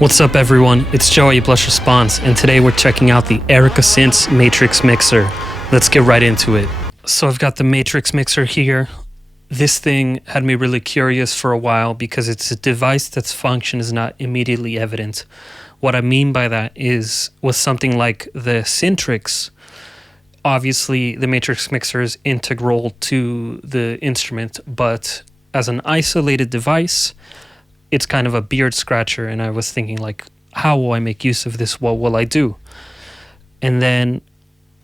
What's up everyone, it's Joey Blush Response, and today we're checking out the Erica Synths Matrix Mixer. Let's get right into it. So I've got the Matrix Mixer here. This thing had me really curious for a while because it's a device that's function is not immediately evident. What I mean by that is with something like the Syntrix, obviously the Matrix Mixer is integral to the instrument, but as an isolated device, it's kind of a beard scratcher, and I was thinking, like, how will I make use of this? What will I do? And then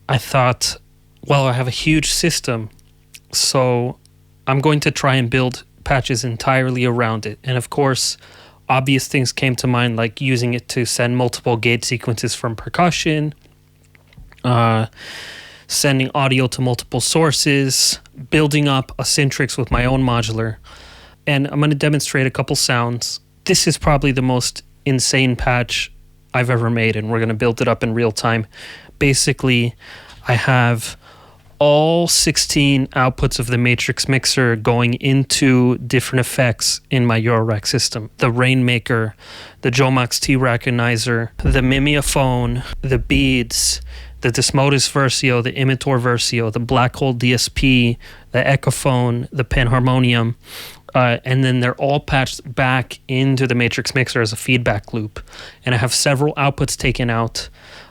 I thought, well, I have a huge system, so I'm going to try and build patches entirely around it. And of course, obvious things came to mind, like using it to send multiple gate sequences from percussion, sending audio to multiple sources, building up a Syntrix with my own modular. And I'm going to demonstrate a couple sounds. This is probably the most insane patch I've ever made, and we're going to build it up in real time. Basically, I have all 16 outputs of the Matrix Mixer going into different effects in my Eurorack system. The Rainmaker, the Jomax T Rackinizer, the Mimeophone, the Beads, the Desmodus Versio, the Imitor Versio, the Black Hole DSP, the Echophone, the Panharmonium. And then they're all patched back into the Matrix Mixer as a feedback loop. And I have several outputs taken out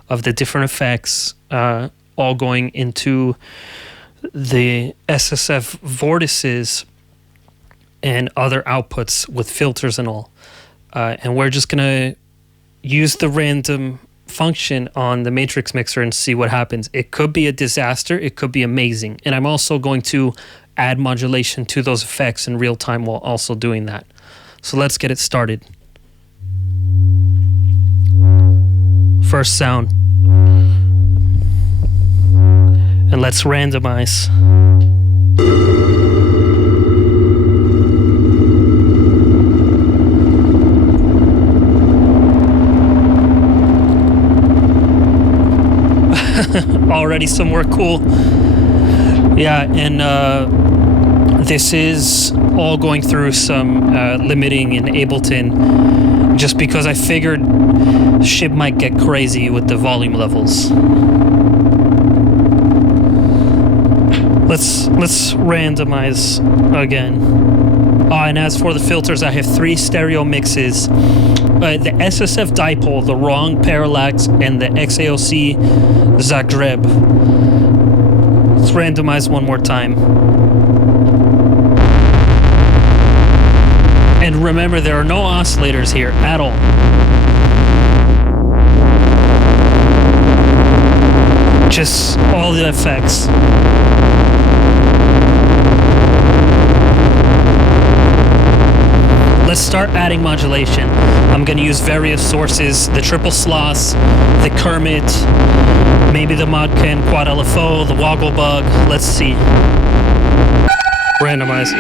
of the different effects, all going into the SSF vortices and other outputs with filters and all. And we're just going to use the random function on the Matrix Mixer and see what happens. It could be a disaster. It could be amazing. And I'm also going to add modulation to those effects in real time while also doing that. So let's get it started. First sound. And let's randomize. Already somewhere cool. Yeah, and this is all going through some limiting in Ableton just because I figured shit might get crazy with the volume levels. Let's randomize again. And as for the filters, I have 3 stereo mixes. The SSF Dipole, the Wrong Parallax, and the XAOC Zagreb. Let's randomize one more time. And remember, there are no oscillators here at all. Just all the effects. Let's start adding modulation. I'm going to use various sources, the Triple Sloss, the Kermit, maybe the Modcan Quad LFO, the Woggle Bug. Let's see. Randomize.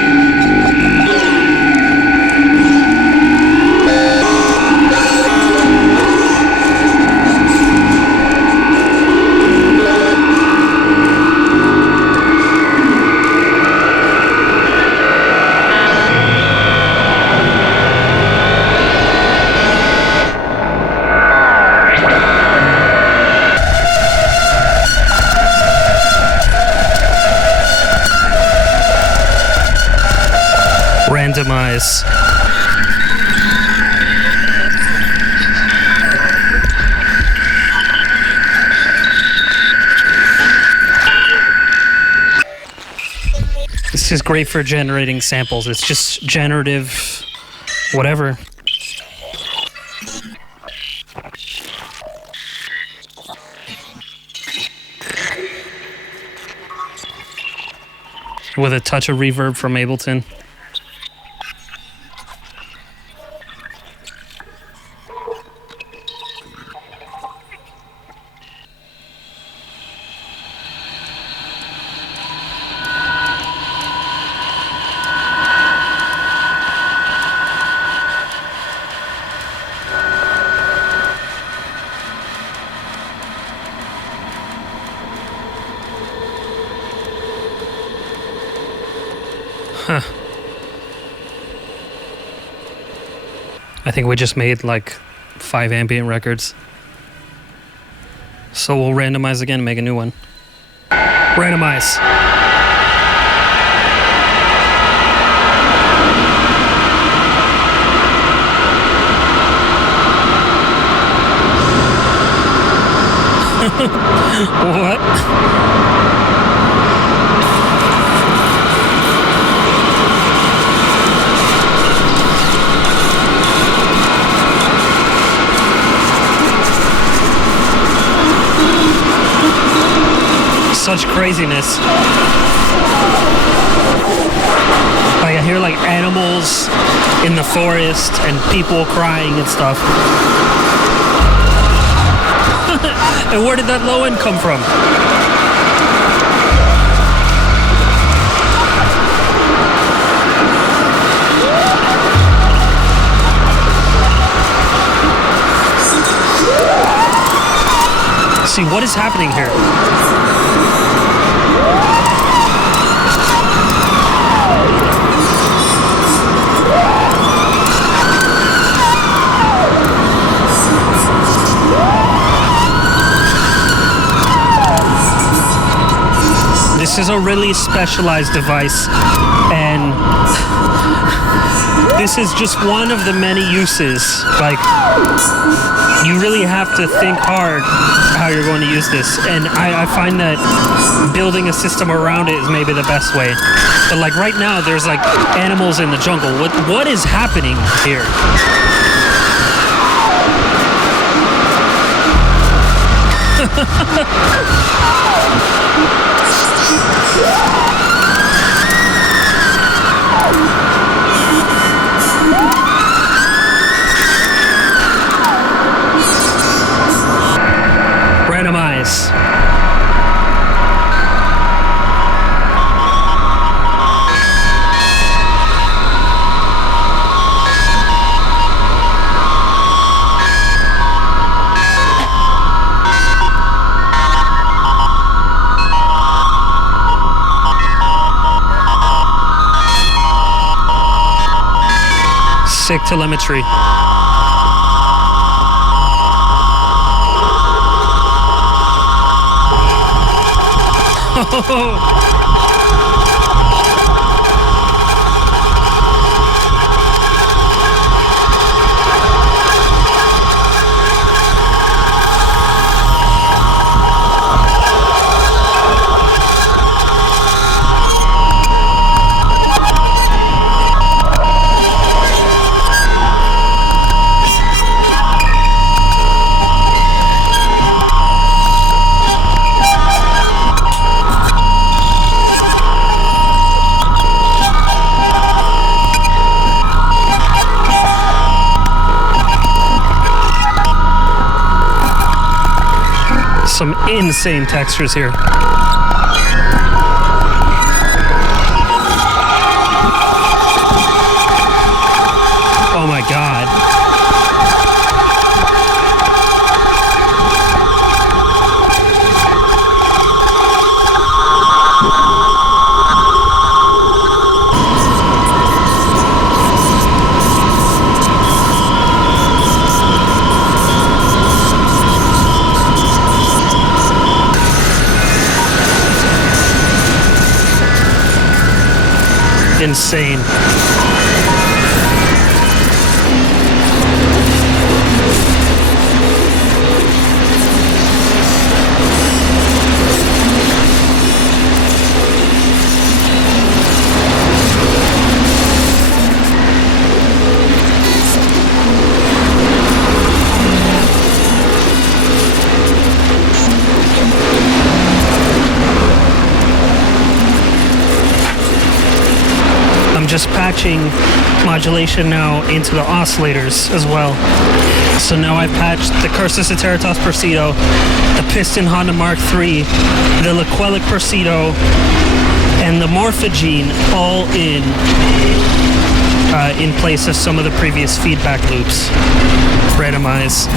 Randomize. This is great for generating samples. It's just generative, whatever. With a touch of reverb from Ableton. Huh. I think we just made like 5 ambient records. So we'll randomize again and make a new one. Randomize. What? Such craziness. Like I hear like animals in the forest and people crying and stuff. And where did that low end come from? See, what is happening here? This is a really specialized device, and this is just one of the many uses. Like, you really have to think hard how you're going to use this, and I find that building a system around it is maybe the best way. But like right now, there's like animals in the jungle. What is happening here? Randomize. Sick telemetry. Some insane textures here. Oh my God. Insane. I'm just patching modulation now into the oscillators as well. So now I've patched the Cursus Ateritas Percedo, the Piston Honda Mark III, the Laquelic Percedo, and the Morphogene all in place of some of the previous feedback loops. Randomize.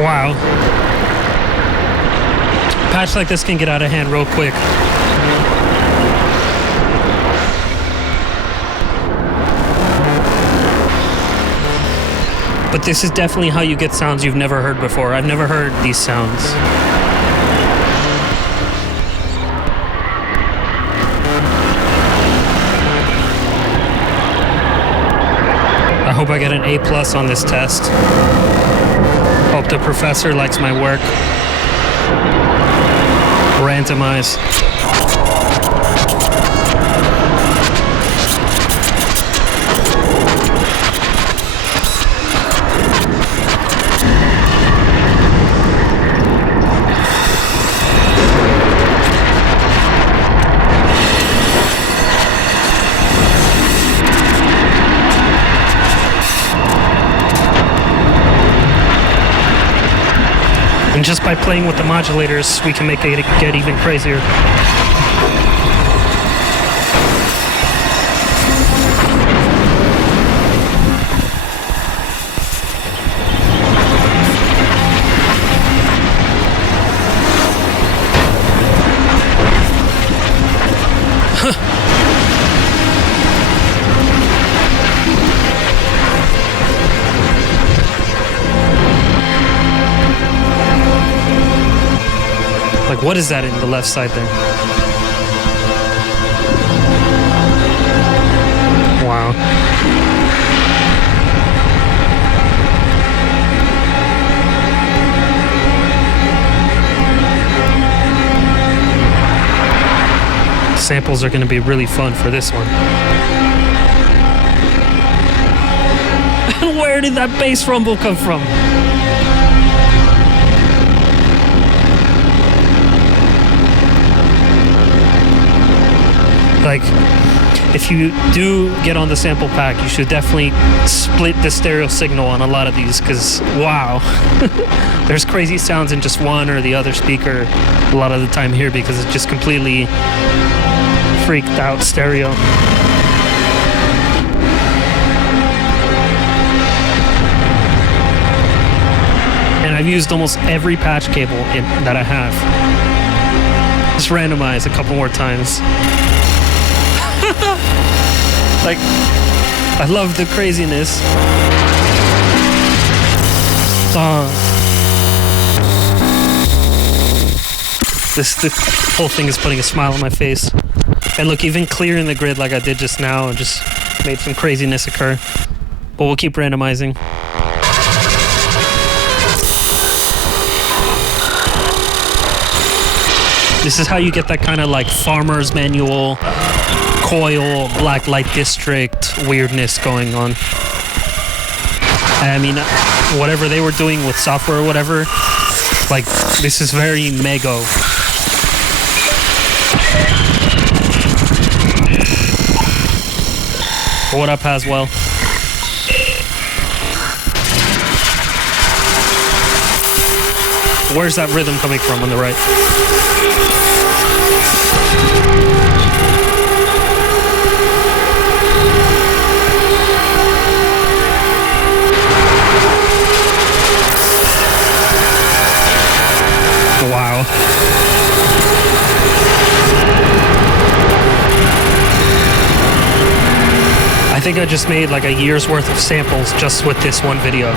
Wow. Patch like this can get out of hand real quick. But this is definitely how you get sounds you've never heard before. I've never heard these sounds. I hope I get an A+ on this test. Hope the professor likes my work. Randomize. And just by playing with the modulators, we can make it get even crazier. Like, what is that in the left side there? Wow. Samples are going to be really fun for this one. Where did that bass rumble come from? Like, if you do get on the sample pack, you should definitely split the stereo signal on a lot of these, because wow, there's crazy sounds in just one or the other speaker a lot of the time here, because it's just completely freaked out stereo. And I've used almost every patch cable that I have. Just randomize a couple more times. Like, I love the craziness. The whole thing is putting a smile on my face. And look, even clear in the grid like I did just now, and just made some craziness occur. But we'll keep randomizing. This is how you get that kind of like farmer's manual, coil, black light district weirdness going on. I mean, whatever they were doing with software or whatever, like, this is very Mego. What up, Haswell? Where's that rhythm coming from on the right? Wow. I think I just made like a year's worth of samples just with this one video.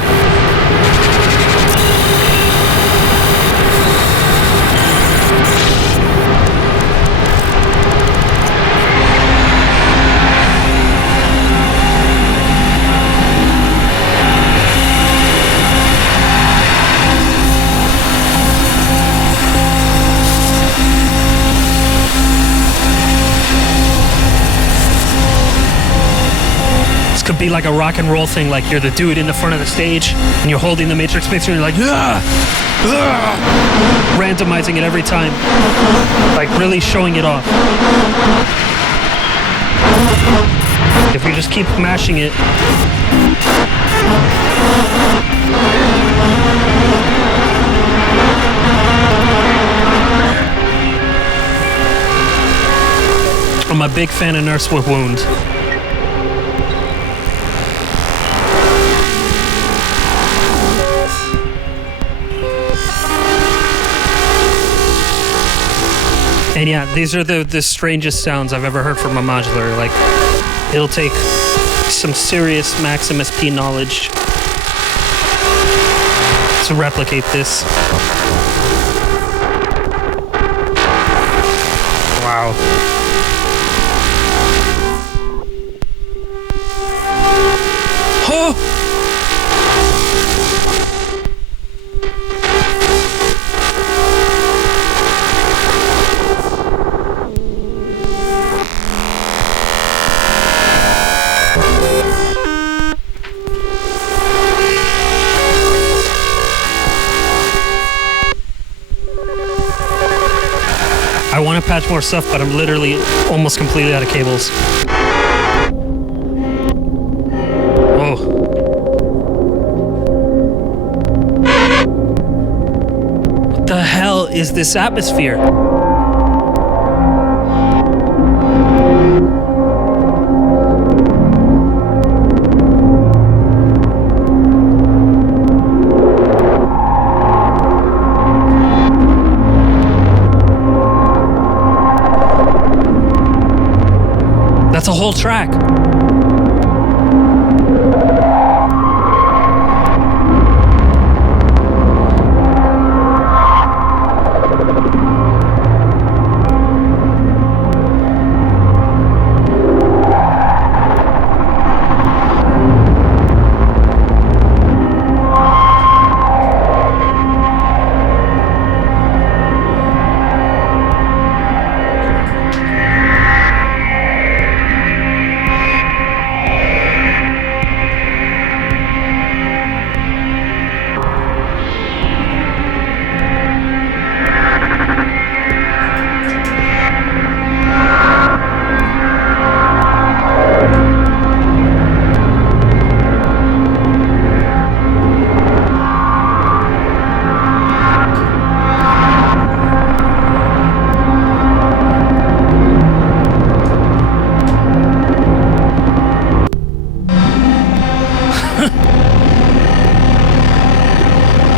Could be like a rock and roll thing, like you're the dude in the front of the stage and you're holding the Matrix Mixer and you're like, randomizing it every time, like really showing it off. If we just keep mashing it, I'm a big fan of Nurse with Wound. And yeah, these are the strangest sounds I've ever heard from a modular. Like, it'll take some serious Maximus P knowledge to replicate this. Wow. Oh! I want to patch more stuff, but I'm literally almost completely out of cables. Oh. What the hell is this atmosphere? That's a whole track.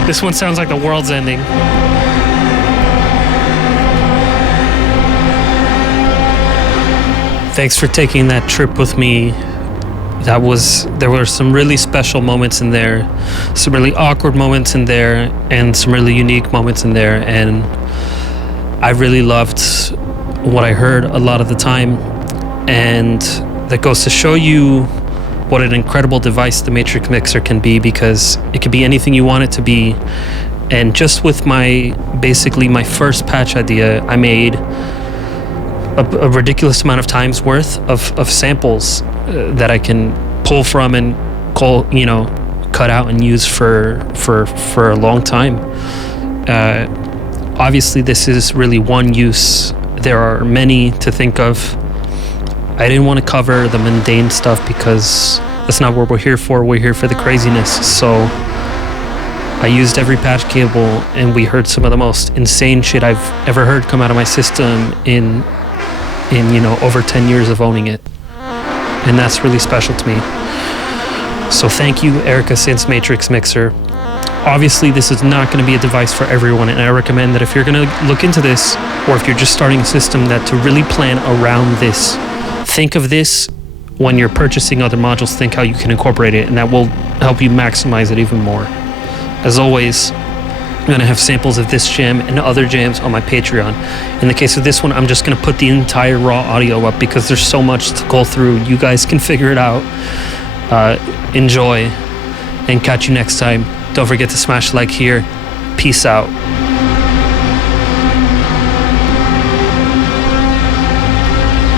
This one sounds like the world's ending. Thanks for taking that trip with me. There were some really special moments in there, some really awkward moments in there, and some really unique moments in there. And I really loved what I heard a lot of the time. And that goes to show you what an incredible device the Matrix Mixer can be, because it can be anything you want it to be. And just with basically my first patch idea, I made a ridiculous amount of times worth of samples that I can pull from and cut out and use for a long time. Obviously, this is really one use. There are many to think of. I didn't want to cover the mundane stuff because that's not what we're here for. We're here for the craziness. So I used every patch cable, and we heard some of the most insane shit I've ever heard come out of my system in over 10 years of owning it. And that's really special to me. So thank you, Erica Synths Matrix Mixer. Obviously, this is not going to be a device for everyone, and I recommend that if you're going to look into this, or if you're just starting a system, that to really plan around this. Think of this when you're purchasing other modules. Think how you can incorporate it, and that will help you maximize it even more. As always, I'm going to have samples of this jam and other jams on my Patreon. In the case of this one, I'm just going to put the entire raw audio up because there's so much to go through. You guys can figure it out. Enjoy, and catch you next time. Don't forget to smash like here. Peace out.